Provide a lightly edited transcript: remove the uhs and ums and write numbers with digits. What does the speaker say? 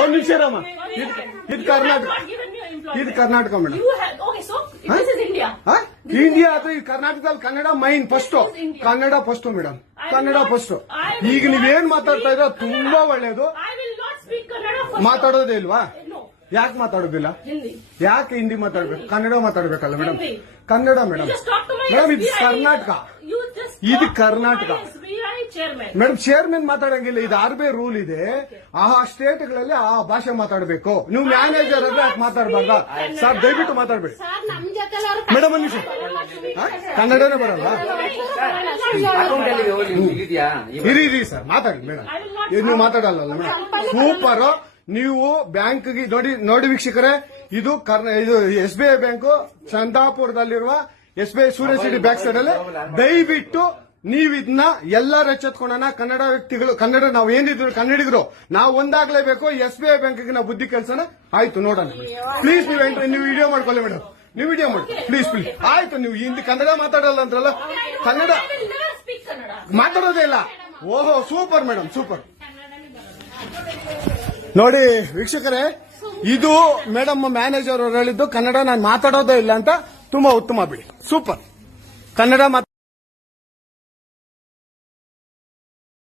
ಒಂದು ನಿಮಿಷ ರಮ್ಮ, ಇದು ಕರ್ನಾಟಕ, ಇದು ಕರ್ನಾಟಕ ಮೇಡಮ್. ಇಂಡಿಯಾ ಅದು ಈ ಕರ್ನಾಟಕದಲ್ಲಿ Kannada main first, Kannada first madam, Kannada first. ಈಗ ನೀವೇನ್ ಮಾತಾಡ್ತಾ ಇರೋ ತುಂಬಾ ಒಳ್ಳೇದು. ಮಾತಾಡೋದೇ ಇಲ್ವಾ? ಯಾಕೆ ಮಾತಾಡೋದಿಲ್ಲ? ಯಾಕೆ ಹಿಂದಿ ಮಾತಾಡ್ಬೇಕು? ಕನ್ನಡ ಮಾತಾಡ್ಬೇಕಲ್ಲ ಮೇಡಮ್? ಕನ್ನಡ ಮೇಡಮ್. ಮೇಡಮ್ ಇದು ಕರ್ನಾಟಕ, ಇದು ಕರ್ನಾಟಕ ಮೇಡಮ್. ಚೇರ್ಮನ್ ಮಾತಾಡಂಗಿಲ್ಲ, ಇದು RBI ರೂಲ್ ಇದೆ. ಆ ಸ್ಟೇಟ್ಗಳಲ್ಲಿ ಆ ಭಾಷೆ ಮಾತಾಡಬೇಕು. ನೀವು ಮ್ಯಾನೇಜರ್ ಆದ್ರೆ ಯಾಕೆ ಮಾತಾಡಬಾರ್ದ ಸರ್? ದಯವಿಟ್ಟು ಮಾತಾಡ್ಬೇಡಿ ಮೇಡಮ್. ಒಂದು ನಿಮಿಷ, ಕನ್ನಡನೇ ಬರಲ್ಲ? ಇರಿ ಸರ್, ಮಾತಾಡಿ ಮೇಡಮ್. ನೀವು ಮಾತಾಡಲ್ಲ ಮೇಡಮ್? ಸೂಪರ್. ನೀವು ಬ್ಯಾಂಕ್ಗೆ ನೋಡಿ ವೀಕ್ಷಕರೇ, ಇದು SBI ಬ್ಯಾಂಕು ಚಂದಾಪುರದಲ್ಲಿರುವ SBI ಸೂರ್ಯ ಸಿಟಿ ಬ್ಯಾಕ್ ಸೈಡ್ ಅಲ್ಲಿ. ದಯವಿಟ್ಟು ನೀವು ಇದನ್ನ ಎಲ್ಲರೂ ಎಚ್ಚೆತ್ಕೊಳ್ಳೋಣ. ಕನ್ನಡ ವ್ಯಕ್ತಿಗಳು, ಕನ್ನಡ ನಾವು ಏನಿದ್ರು ಕನ್ನಡಿಗರು, ನಾವು ಒಂದಾಗ್ಲೇಬೇಕು. SBI ಬ್ಯಾಂಕ್ಗೆ ನಾವು ಬುದ್ಧಿ ಕಲ್ಸೋಣ. ಆಯ್ತು, ನೋಡೋಣ ಪ್ಲೀಸ್. ನೀವು ವಿಡಿಯೋ ಮಾಡ್ಕೊಳ್ಳಿ ಮೇಡಮ್, ನೀವು ವಿಡಿಯೋ ಮಾಡಿ ಪ್ಲೀಸ್. ಆಯ್ತು, ನೀವು ಹಿಂದಿ ಕನ್ನಡ ಮಾತಾಡಲ್ಲ ಅಂದ್ರಲ್ಲ? ಕನ್ನಡ ಮಾತಾಡೋದೇ ಇಲ್ಲ. ಓಹೋ, ಸೂಪರ್ ಮೇಡಮ್, ಸೂಪರ್. ನೋಡಿ ವೀಕ್ಷಕರೇ, ಇದು ಮೇಡಮ್ ಮ್ಯಾನೇಜರ್ ಅವರು ಹೇಳಿದ್ದು ಕನ್ನಡ ನಾನು ಮಾತಾಡೋದೇ ಇಲ್ಲ ಅಂತ. ತುಂಬಾ ಉತ್ತಮ ಬಿಡಿ, ಸೂಪರ್. ಕನ್ನಡ